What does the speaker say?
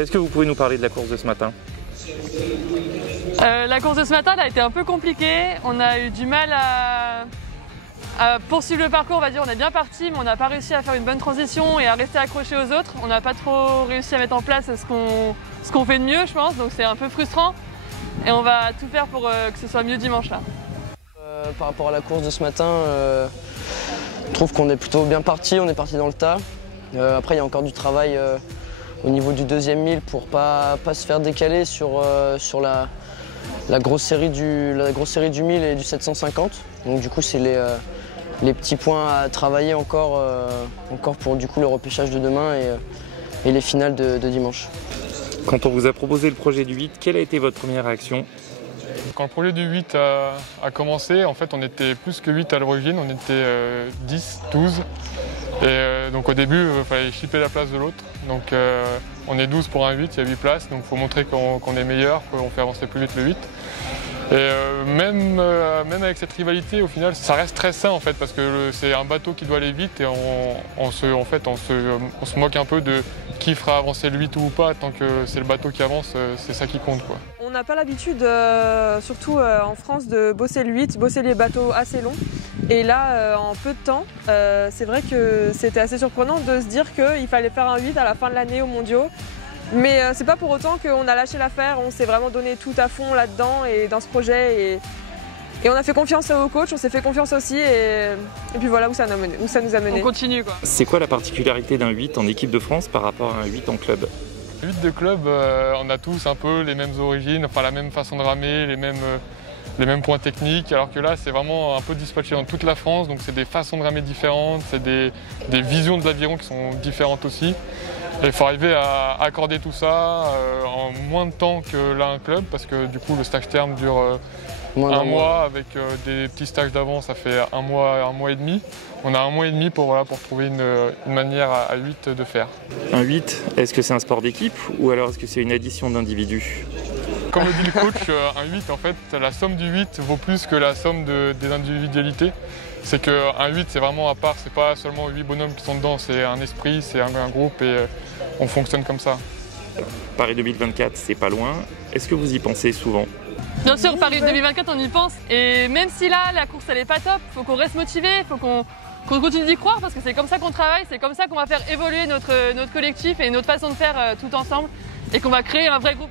Est-ce que vous pouvez nous parler de la course de ce matin? La course de ce matin elle a été un peu compliquée. On a eu du mal à poursuivre le parcours, on va dire. On est bien parti, mais on n'a pas réussi à faire une bonne transition et à rester accroché aux autres. On n'a pas trop réussi à mettre en place ce qu'on fait de mieux, je pense, donc c'est un peu frustrant. Et on va tout faire pour que ce soit mieux dimanche là. Par rapport à la course de ce matin, je trouve qu'on est plutôt bien parti, on est parti dans le tas. Après, il y a encore du travail au niveau du deuxième 1000 pour pas se faire décaler sur la grosse série du 1000 et du 750. Donc du coup, c'est les petits points à travailler encore pour du coup le repêchage de demain et les finales de dimanche. Quand on vous a proposé le projet du 8, quelle a été votre première réaction? Quand le projet du 8 a commencé, en fait, on était plus que 8 à l'origine, on était 10, 12. Et donc au début, il fallait chipper la place de l'autre. Donc on est 12 pour un 8, il y a 8 places, donc il faut montrer qu'on est meilleur, qu'on fait avancer plus vite le 8. Et même avec cette rivalité, au final, ça reste très sain en fait, parce que c'est un bateau qui doit aller vite et on se moque un peu de qui fera avancer le 8 ou pas, tant que c'est le bateau qui avance, c'est ça qui compte, quoi. On n'a pas l'habitude, surtout en France, de bosser le 8, bosser les bateaux assez longs. Et là, en peu de temps, c'est vrai que c'était assez surprenant de se dire qu'il fallait faire un 8 à la fin de l'année aux mondiaux. Mais c'est pas pour autant qu'on a lâché l'affaire, on s'est vraiment donné tout à fond là-dedans et dans ce projet. Et on a fait confiance au coach, on s'est fait confiance aussi et puis voilà où ça nous a mené. On continue quoi. C'est quoi la particularité d'un 8 en équipe de France par rapport à un 8 en club? 8 de club, on a tous un peu les mêmes origines, enfin la même façon de ramer, les mêmes points techniques, alors que là c'est vraiment un peu dispatché dans toute la France, donc c'est des façons de ramer différentes, c'est des visions de l'aviron qui sont différentes aussi. Et il faut arriver à accorder tout ça en moins de temps que là un club, parce que du coup le stage terme dure un mois, avec des petits stages d'avant, ça fait un mois et demi. On a un mois et demi pour trouver une manière à 8 de faire. Un 8, est-ce que c'est un sport d'équipe ou alors est-ce que c'est une addition d'individus? Comme le dit le coach, un 8, en fait, la somme du 8 vaut plus que la somme des individualités. C'est qu'un 8, c'est vraiment à part, c'est pas seulement 8 bonhommes qui sont dedans, c'est un esprit, c'est un groupe et on fonctionne comme ça. Paris 2024, c'est pas loin. Est-ce que vous y pensez souvent? Bien sûr, Paris 2024, on y pense. Et même si là, la course, elle est pas top, faut qu'on reste motivé, faut qu'on continue d'y croire parce que c'est comme ça qu'on travaille, c'est comme ça qu'on va faire évoluer notre collectif et notre façon de faire tout ensemble et qu'on va créer un vrai groupe.